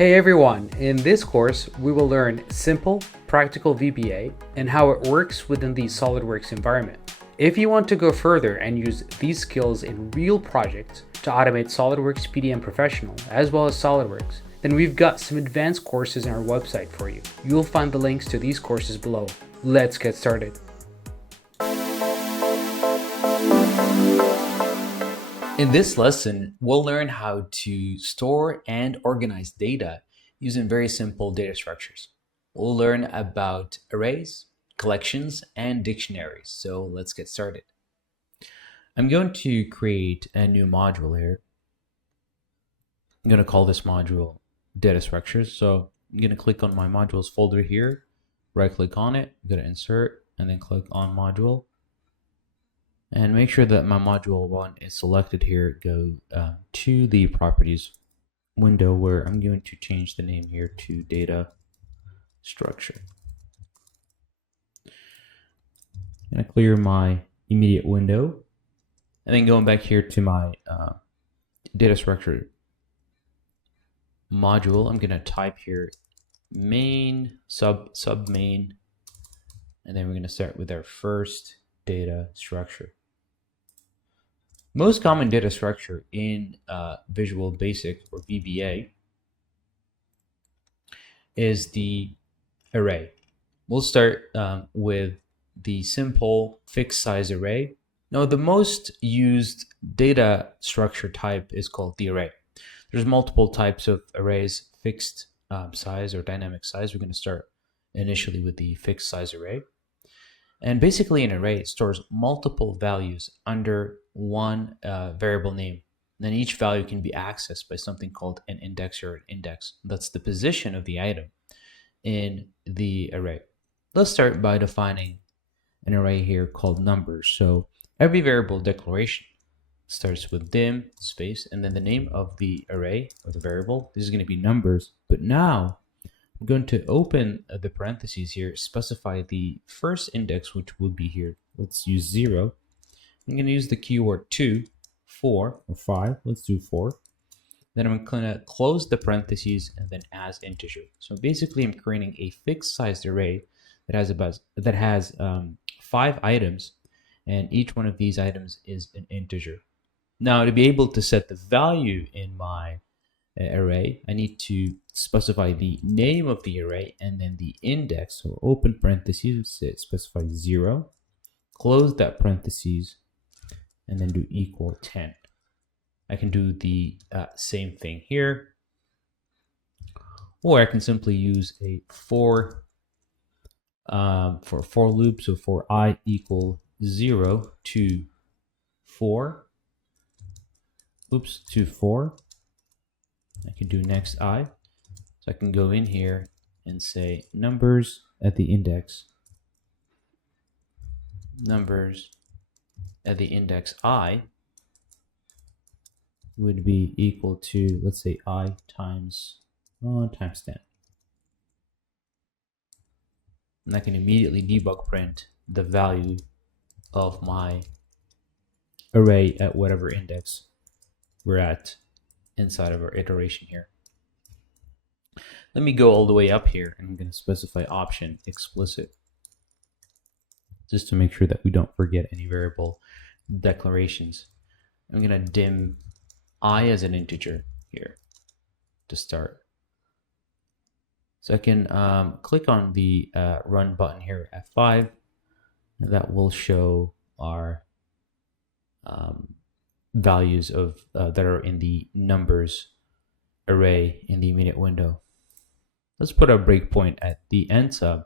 Hey everyone, in this course we will learn simple, practical VBA and how it works within the SOLIDWORKS environment. If you want to go further and use these skills in real projects to automate SOLIDWORKS PDM Professional as well as SOLIDWORKS, then we've got some advanced courses on our website for you. You'll find the links to these courses below. Let's get started. In this lesson, we'll learn how to store and organize data using very simple data structures. We'll learn about arrays, collections, and dictionaries. So let's get started. I'm going to create a new module here. I'm going to call this module data structures. So I'm going to click on my modules folder here, right click on it, I'm going to insert, and then click on module. And make sure that my module 1 is selected here. Go to the properties window where I'm going to change the name here to data structure. I'm going to clear my immediate window and then going back here to my data structure module. I'm going to type here main sub main, and then we're going to start with our first data structure. Most common data structure in Visual Basic or VBA is the array. We'll start with the simple fixed size array. Now, the most used data structure type is called the array. There's multiple types of arrays, fixed size or dynamic size. We're going to start initially with the fixed size array. And basically an array stores multiple values under one variable name. Then each value can be accessed by something called an index or an index. That's the position of the item in the array. Let's start by defining an array here called numbers. So every variable declaration starts with dim space and then the name of the array or the variable. This is going to be numbers. But now I'm going to open the parentheses here, specify the first index, which will be here. Let's use 0. I'm going to use the keyword 2, 4, or 5. Let's do 4. Then I'm going to close the parentheses and then as integer. So basically, I'm creating a fixed sized array that has 5 items, and each one of these items is an integer. Now, to be able to set the value in my array, I need to specify the name of the array and then the index. So open parentheses, specify 0, close that parentheses, and then do equal 10. I can do the same thing here, or I can simply use a for loop. So for I equal 0 to 4, to 4. I can do next I. So I can go in here and say numbers at the index. Numbers at the index I would be equal to, let's say, I times 10. And I can immediately debug print the value of my array at whatever index we're at inside of our iteration here. Let me go all the way up here and I'm going to specify option explicit just to make sure that we don't forget any variable declarations. I'm going to dim I as an integer here to start. So I can click on the run button here at F5, and that will show our values of that are in the numbers array in the immediate window. Let's put a breakpoint at the end sub,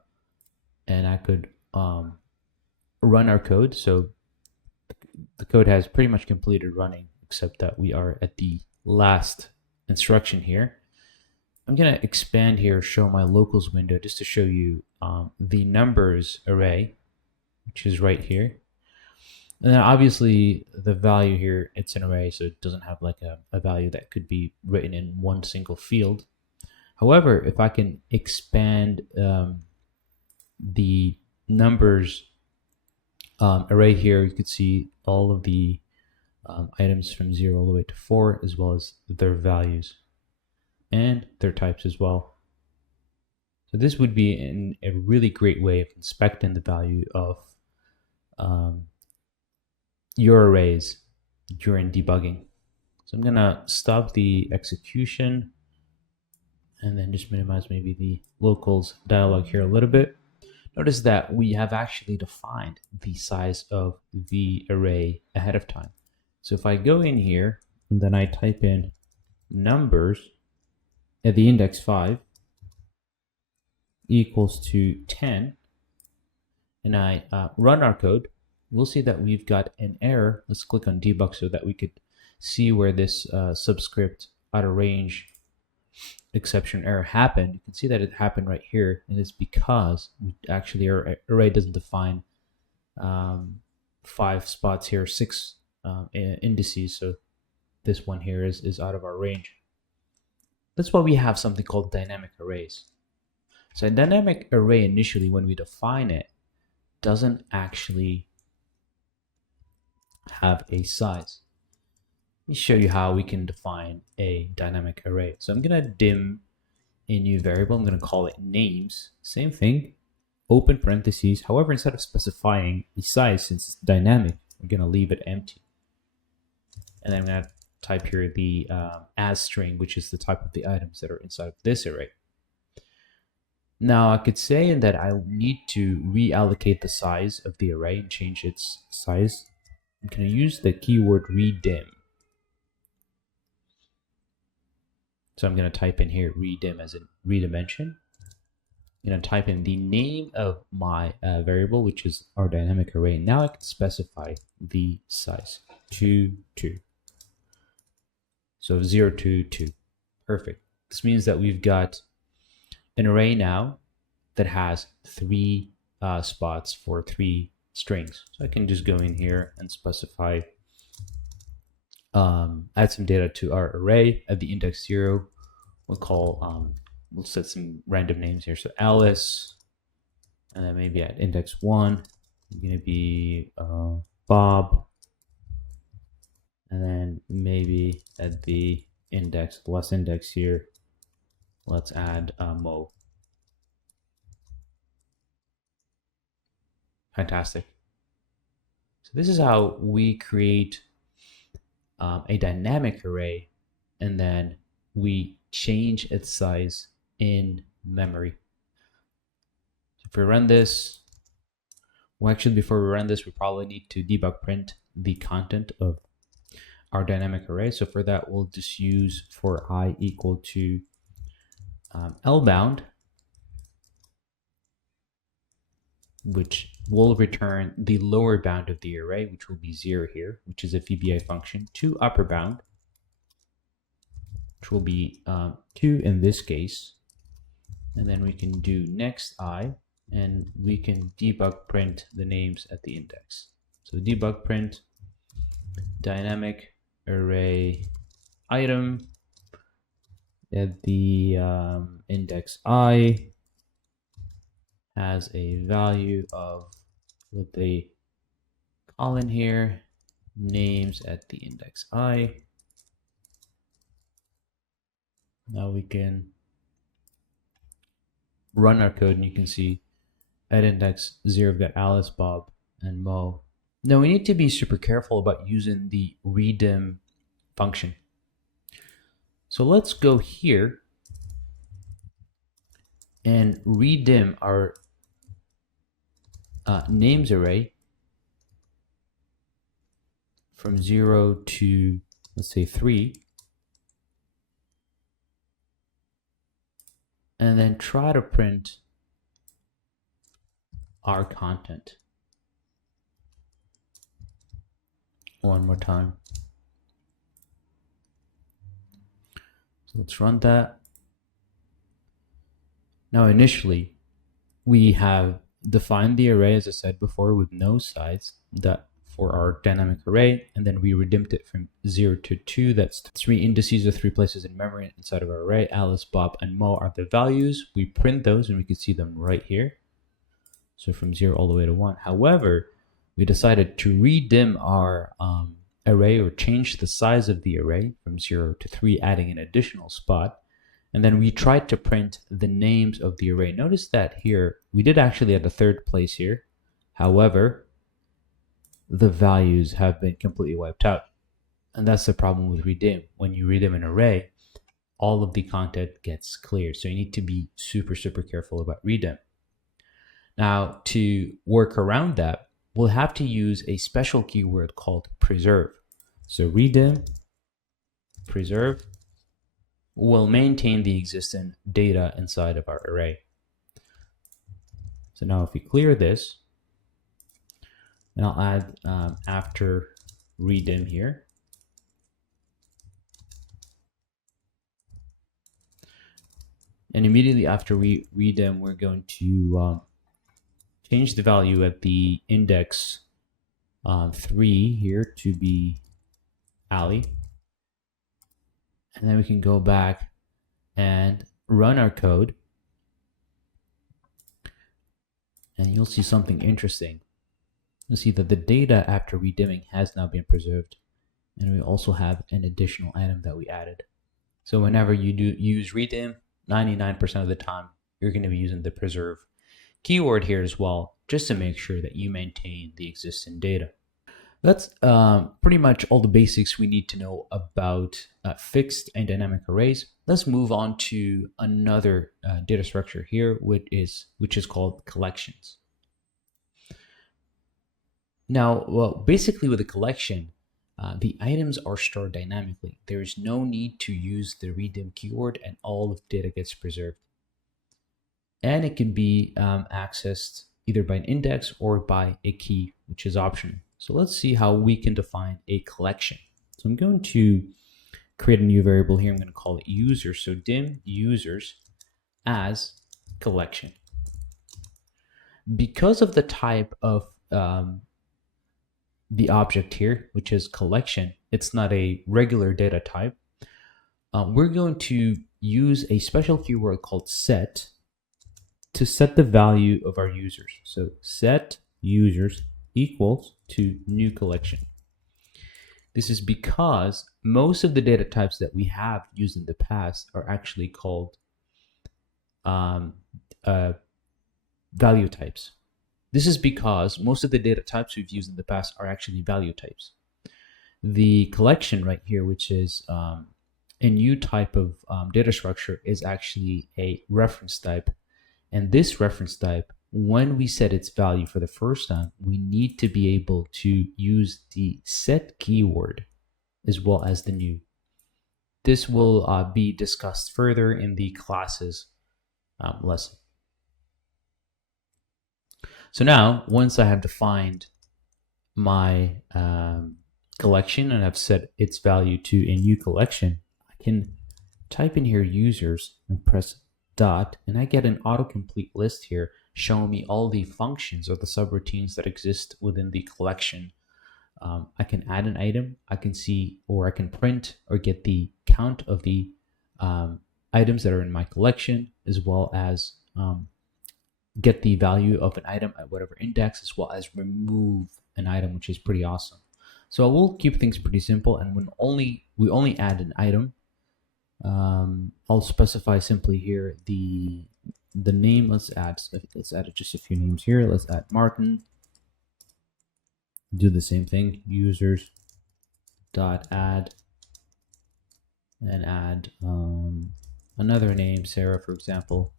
and I could run our code. So the code has pretty much completed running, except that we are at the last instruction here. I'm going to expand here, show my locals window just to show you the numbers array, which is right here. And then obviously the value here, it's an array, so it doesn't have like a value that could be written in one single field. However, if I can expand the numbers array here, you could see all of the items from 0 all the way to 4, as well as their values. and their types as well. So this would be a really great way of inspecting the value of your arrays during debugging. So I'm gonna stop the execution and then just minimize maybe the locals dialog here a little bit. Notice that we have actually defined the size of the array ahead of time. So if I go in here and then I type in numbers at the index 5 equals to 10, and I run our code, we'll see that we've got an error. Let's click on debug so that we could see where this subscript out of range exception error happened. You can see that it happened right here, and it's because actually our array doesn't define 5 spots here, 6 indices, so this one here is out of our range. That's why we have something called dynamic arrays. So a dynamic array initially, when we define it, doesn't actually have a size. Let me show you how we can define a dynamic array. So I'm going to dim a new variable. I'm going to call it names. Same thing, open parentheses. However, instead of specifying a size, since it's dynamic, we're going to leave it empty. And then I'm going to type here the as string, which is the type of the items that are inside of this array. Now I could say that I need to reallocate the size of the array and change its size. I'm going to use the keyword ReDim. So I'm going to type in here ReDim as in redimension. I'm going to type in the name of my variable, which is our dynamic array. Now I can specify the size 2, 2. So 0 to 2. Perfect. This means that we've got an array now that has 3 spots for 3 strings. So I can just go in here and specify, add some data to our array at the index 0. We'll call, we'll set some random names here. So Alice, and then maybe at index 1, it's going to be Bob. And then maybe at the index, the last index here, let's add Mo. Fantastic. So this is how we create a dynamic array, and then we change its size in memory. If we run this, well, actually before we run this, we probably need to debug print the content of our dynamic array. So for that, we'll just use for I equal to lbound, which will return the lower bound of the array, which will be 0 here, which is a VBA function, to upper bound, which will be 2 in this case. And then we can do next I, and we can debug print the names at the index. So debug print dynamic array item at the index I has a value of what they call in here, names at the index I. Now we can run our code, and you can see at index 0 we've got Alice, Bob, and Mo. Now we need to be super careful about using the ReDim function. So let's go here and ReDim our names array from 0 to, let's say, 3. And then try to print our content. One more time. So let's run that. Now initially, we have defined the array, as I said before, with no size, that for our dynamic array, and then we redeemed it from 0 to 2. That's 3 indices or 3 places in memory inside of our array. Alice, Bob, and Mo are the values. We print those, and we can see them right here. So from 0 all the way to 1. However, we decided to redim our array, or change the size of the array from 0 to 3, adding an additional spot. And then we tried to print the names of the array. Notice that here, we did actually at the third place here. However, the values have been completely wiped out. And that's the problem with ReDim. When you redim an array, all of the content gets cleared. So you need to be super, super careful about ReDim. Now, to work around that, we'll have to use a special keyword called preserve. So ReDim Preserve will maintain the existing data inside of our array. So now if we clear this, and I'll add after ReDim here. And immediately after ReDim, we're going to change the value at the index 3 here to be Ali. And then we can go back and run our code. And you'll see something interesting. You'll see that the data after redimming has now been preserved. And we also have an additional item that we added. So whenever you do use redim, 99% of the time, you're going to be using the preserve keyword here as well, just to make sure that you maintain the existing data. That's pretty much all the basics we need to know about fixed and dynamic arrays. Let's move on to another data structure here, which is called collections. Now, well, basically with a collection, the items are stored dynamically. There is no need to use the redim keyword, and all of the data gets preserved. And it can be accessed either by an index or by a key, which is optional. So let's see how we can define a collection. So I'm going to create a new variable here. I'm going to call it users. So dim users as collection. Because of the type of the object here, which is collection, it's not a regular data type. We're going to use a special keyword called set to set the value of our users. So set users equals to new collection. This is because most of the data types that we have used in the past are actually called value types. This is because most of the data types we've used in the past are actually value types. The collection right here, which is a new type of data structure, is actually a reference type. And this reference type, when we set its value for the first time, we need to be able to use the set keyword as well as the new. This will be discussed further in the classes lesson. So now, once I have defined my collection and I've set its value to a new collection, I can type in here users and press dot, and I get an autocomplete list here showing me all the functions or the subroutines that exist within the collection. I can add an item, I can see, or I can print or get the count of the items that are in my collection, as well as get the value of an item at whatever index, as well as remove an item, which is pretty awesome. So we'll keep things pretty simple, and when we only add an item, I'll specify simply here the name. Let's add just a few names here. Let's add Martin. Do the same thing, users dot add, and add another name, Sarah, for example,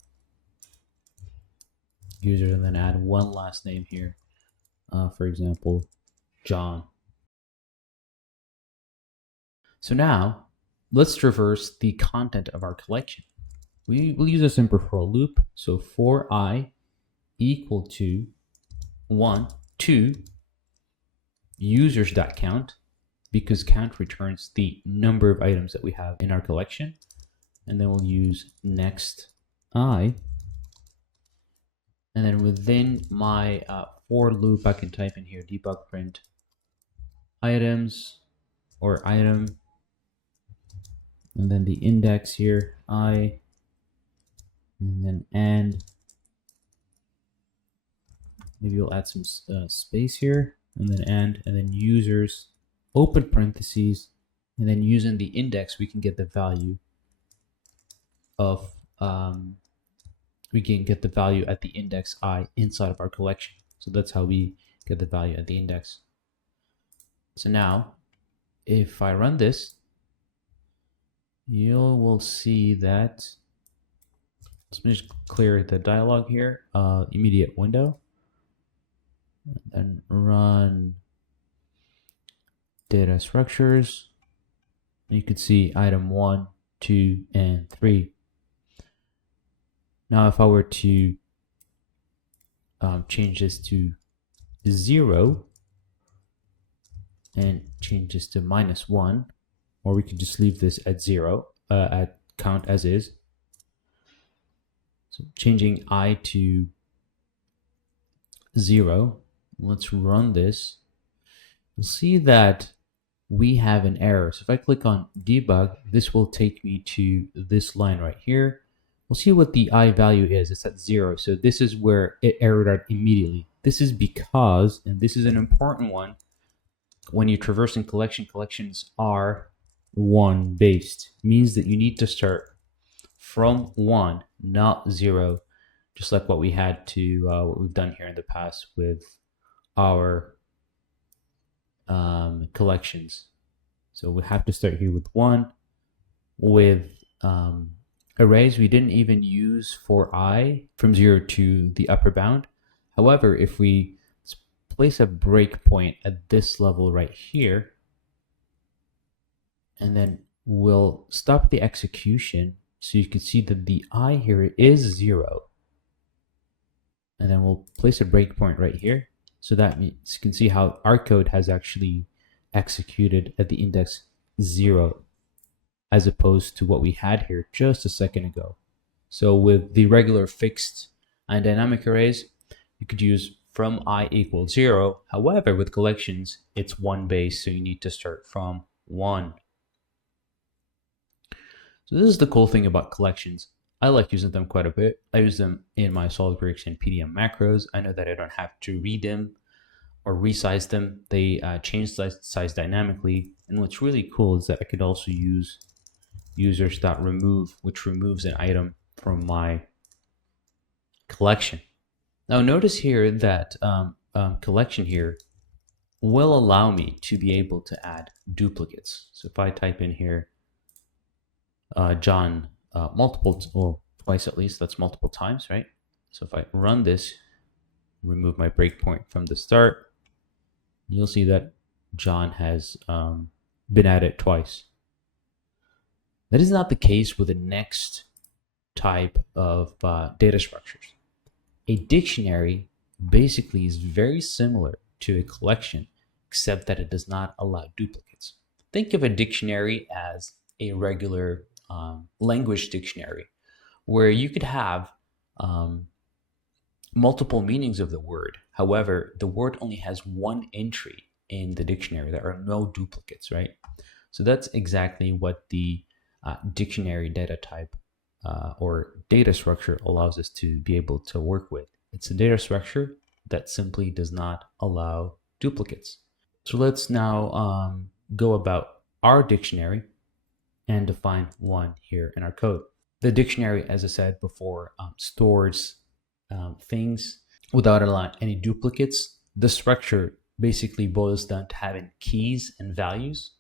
users, and then add one last name here, for example, John. So now let's traverse the content of our collection. We will use a simple for loop. So for I equal to 1 to users.count, because count returns the number of items that we have in our collection. And then we'll use next I. And then within my for loop, I can type in here debug print items or item. And then the index here, I, and then and. Maybe we'll add some space here, and then users, open parentheses, and then using the index, we can get the value of we can get the value at the index I inside of our collection. So that's how we get the value at the index. So now, if I run this, you will see that, let me just clear the dialog here, immediate window, and run data structures. You could see item 1, 2, and 3. Now, if I were to change this to 0 and change this to -1, or we could just leave this at 0, at count as is. So changing I to 0, let's run this. You'll see that we have an error. So if I click on debug, this will take me to this line right here. We'll see what the I value is. It's at 0. So this is where it errored out immediately. This is because, and this is an important one, when you're traversing collections are 1 based. It means that you need to start from 1, not 0, just like what we had to, what we've done here in the past with our collections. So we have to start here with 1. With arrays, we didn't even use for I from 0 to the upper bound. However, if we place a breakpoint at this level right here, and then we'll stop the execution, so you can see that the I here is 0. And then we'll place a breakpoint right here. So that means you can see how our code has actually executed at the index 0, as opposed to what we had here just a second ago. So with the regular fixed and dynamic arrays, you could use from I equals 0. However, with collections, it's 1 base, so you need to start from 1. So this is the cool thing about collections. I like using them quite a bit. I use them in my SolidWorks and PDM macros. I know that I don't have to ReDim or resize them. They change the size dynamically. And what's really cool is that I could also use users.remove, which removes an item from my collection. Now notice here that collection here will allow me to be able to add duplicates. So if I type in here John or twice at least, that's multiple times, right? So if I run this, remove my breakpoint from the start, you'll see that John has been added twice. That is not the case with the next type of data structures. A dictionary basically is very similar to a collection, except that it does not allow duplicates. Think of a dictionary as a regular language dictionary, where you could have multiple meanings of the word. However, the word only has 1 entry in the dictionary. There are no duplicates, right? So that's exactly what the dictionary data type or data structure allows us to be able to work with. It's a data structure that simply does not allow duplicates. So let's now go about our dictionary and define one here in our code. The dictionary, as I said before, stores things without allowing any duplicates. The structure basically boils down to having keys and values,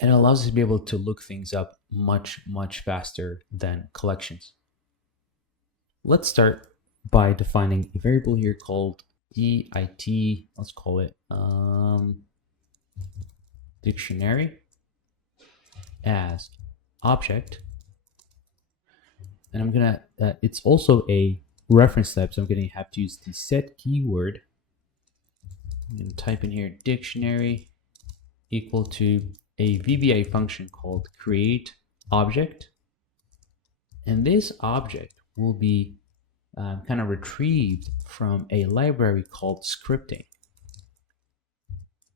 and it allows us to be able to look things up much faster than collections. Let's start by defining a variable here called DIT. Let's call it dictionary as object, and I'm gonna it's also a reference type, so I'm gonna have to use the set keyword. I'm gonna type in here dictionary equal to a VBA function called create object, and this object will be kind of retrieved from a library called scripting.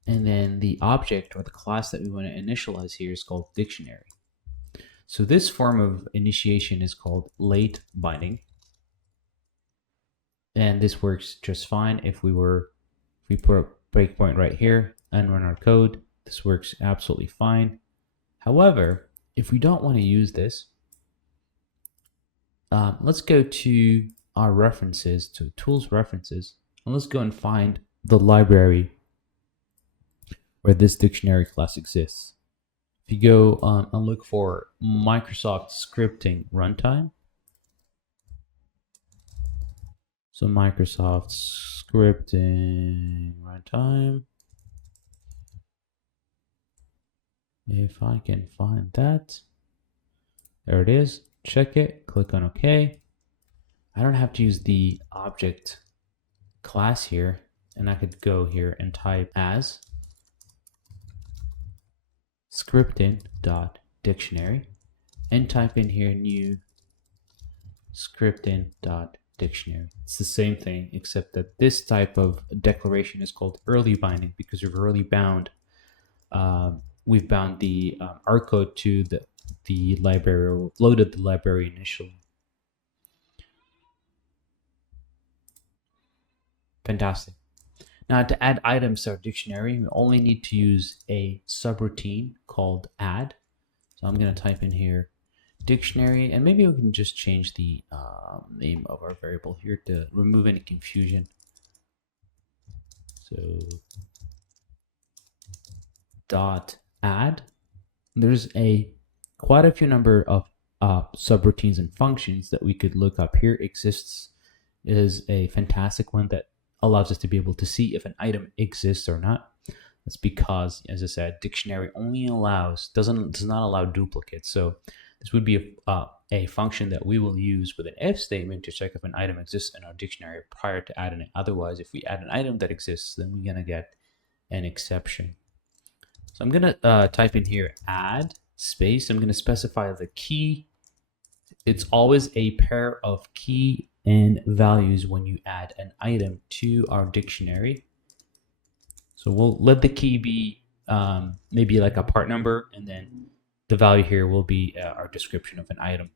And then the object or the class that we want to initialize here is called dictionary. So this form of initiation is called late binding, and this works just fine if we put a breakpoint right here and run our code. This works absolutely fine. However, if we don't want to use this, let's go to our references, to tools references, and let's go and find the library where this dictionary class exists. If you go and look for Microsoft Scripting Runtime, so Microsoft Scripting Runtime, if I can find that, there it is. Check it, click on OK. I don't have to use the object class here, and I could go here and type as scripting.dictionary and type in here new scripting.dictionary. It's the same thing, except that this type of declaration is called early binding because we've already bound, we've bound the R code to the library, or loaded the library initially. Fantastic. Now to add items to our dictionary, we only need to use a subroutine called add. So I'm going to type in here dictionary, and maybe we can just change the name of our variable here to remove any confusion. So dot add. There's quite a few number of subroutines and functions that we could look up here. Exists is a fantastic one that allows us to be able to see if an item exists or not. That's because, as I said, dictionary only does not allow duplicates. So this would be a function that we will use with an if statement to check if an item exists in our dictionary prior to adding it. Otherwise, if we add an item that exists, then we're gonna get an exception. So I'm gonna type in here add space. I'm gonna specify the key. It's always a pair of key and values when you add an item to our dictionary. So we'll let the key be maybe like a part number, and then the value here will be our description of an item.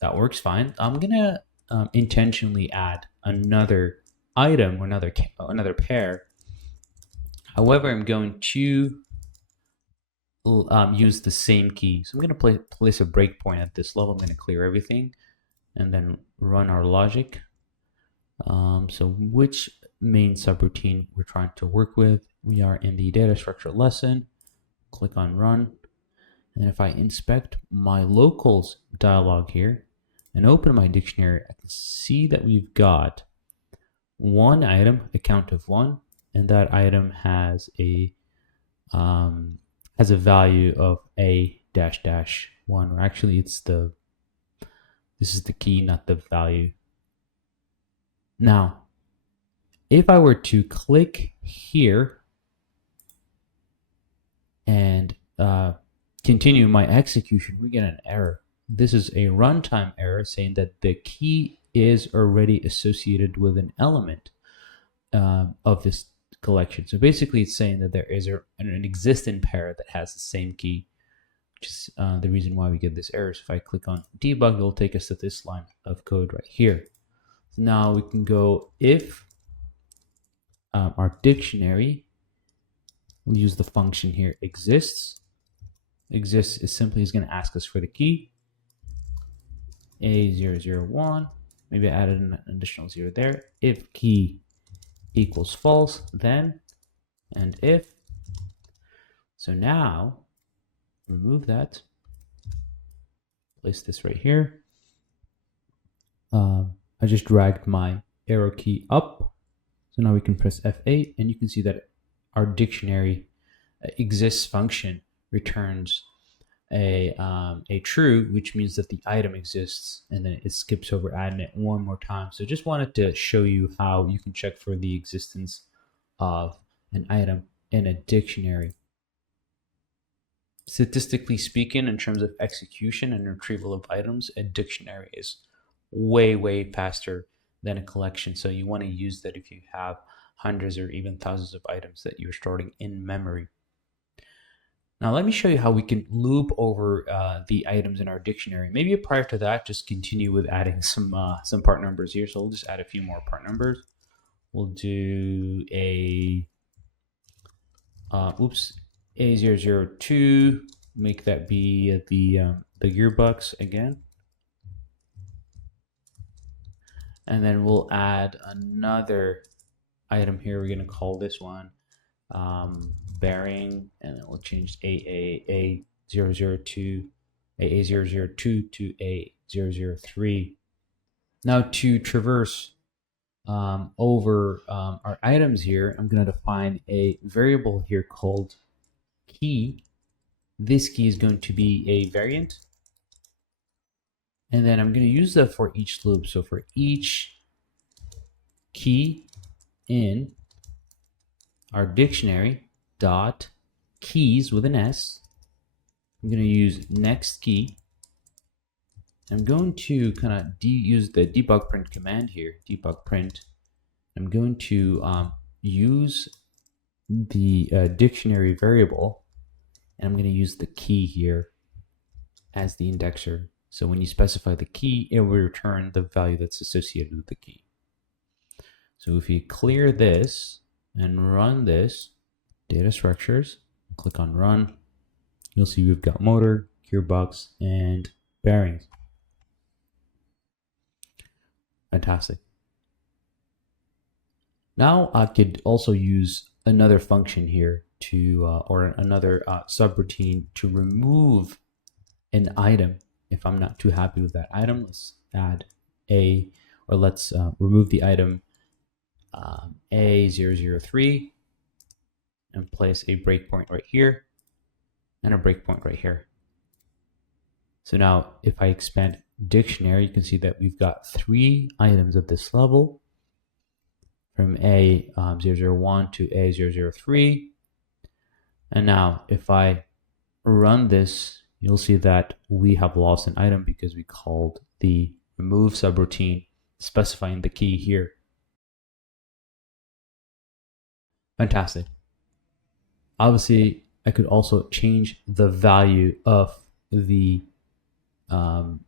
That works fine. I'm gonna intentionally add another item or another pair. However, I'm going to use the same key. So I'm going to place a breakpoint at this level. I'm going to clear everything and then run our logic. So which main subroutine we're trying to work with? We are in the data structure lesson. Click on run. And if I inspect my locals dialog here and open my dictionary, I can see that we've got one item, a count of 1, and that item has a value of a-1, or actually this is the key, not the value. Now, if I were to click here and continue my execution, we get an error. This is a runtime error saying that the key is already associated with an element of this collection. So basically it's saying that there is an existing pair that has the same key, which is the reason why we get this error. So if I click on debug, it'll take us to this line of code right here. So now we can go if our dictionary, we'll use the function here exists. Exists is simply going to ask us for the key A001. Maybe I added an additional 0 there. If key equals false, then, and if. So now remove that, place this right here. I just dragged my arrow key up. So now we can press F8 and you can see that our dictionary exists function returns a true, which means that the item exists, and then it skips over adding it one more time. So just wanted to show you how you can check for the existence of an item in a dictionary. Statistically speaking, in terms of execution and retrieval of items, a dictionary is way faster than a collection. So you want to use that if you have hundreds or even thousands of items that you're storing in memory. Now let me show you how we can loop over the items in our dictionary. Maybe prior to that, just continue with adding some part numbers here. So we'll just add a few more part numbers. We'll do a A002. Make that be the gearbox again. And then we'll add another item here. We're going to call this one bearing, and then we'll change AA002 AA002 to A003. Now to traverse over our items here, I'm going to define a variable here called key. This key is going to be a variant. And then I'm going to use that for each loop. So for each key in our dictionary dot keys with an S, I'm going to use next key. I'm going to kind of use the debug print command here, debug print. I'm going to use the dictionary variable, and I'm going to use the key here as the indexer. So when you specify the key, it will return the value that's associated with the key. So if you clear this and run this, data structures, click on run, you'll see we've got motor, gearbox, and bearings. Fantastic. Now I could also use another function here to, or another subroutine to remove an item if I'm not too happy with that item. Let's add let's remove the item A003 and place a breakpoint right here and a breakpoint right here. So now if I expand dictionary, you can see that we've got 3 items at this level from A001 to A003. And now if I run this, you'll see that we have lost an item because we called the remove subroutine specifying the key here. Fantastic. Obviously, I could also change the value of the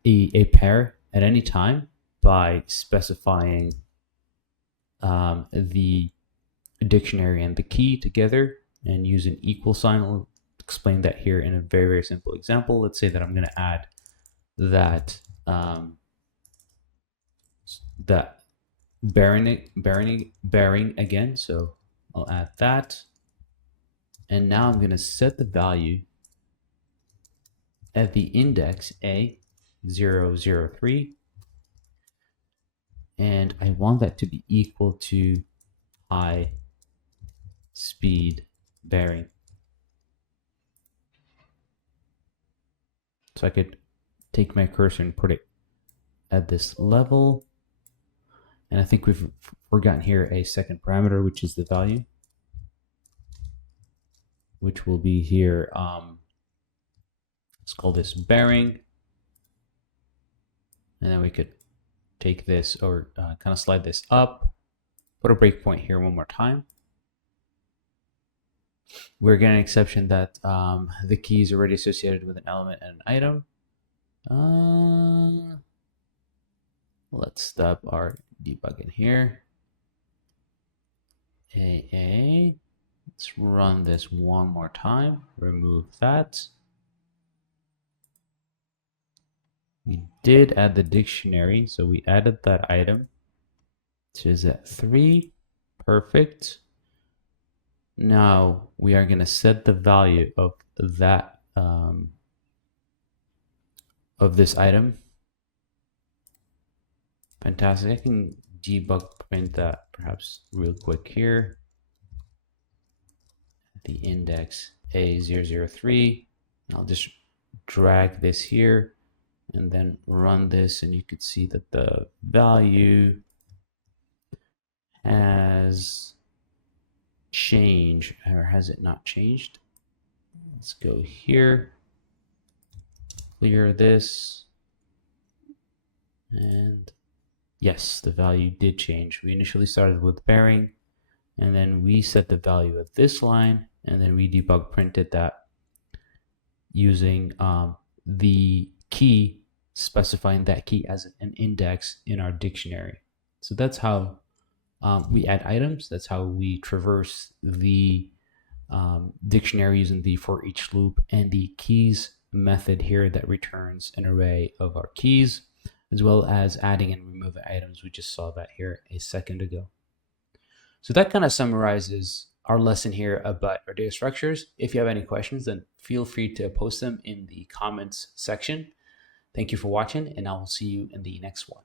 a pair at any time by specifying the dictionary and the key together and use an equal sign. I'll explain that here in a very, very simple example. Let's say that I'm going to add that that bearing again. So I'll add that. And now I'm going to set the value at the index A003. And I want that to be equal to high speed bearing. So I could take my cursor and put it at this level. And I think we've forgotten here a second parameter, which is the value, which will be here. Let's call this bearing. And then we could take this or kind of slide this up, put a breakpoint here one more time. We're getting an exception that the key is already associated with an element and an item. Let's stop our debugging here. Let's run this one more time, remove that. We did add the dictionary, so we added that item, which is at 3. Perfect. Now we are going to set the value of that of this item. Fantastic. I can debug print that perhaps real quick here. The index A003. I'll just drag this here and then run this, and you could see that the value has changed, or has it not changed? Let's go here, clear this, and yes, the value did change. We initially started with bearing, and then we set the value at this line, and then we debug printed that using the key, specifying that key as an index in our dictionary. So that's how we add items. That's how we traverse the dictionary using the for each loop and the keys method here that returns an array of our keys. as well as adding and removing items. We just saw that here a second ago. So that kind of summarizes our lesson here about our data structures. If you have any questions, then feel free to post them in the comments section. Thank you for watching, and I will see you in the next one.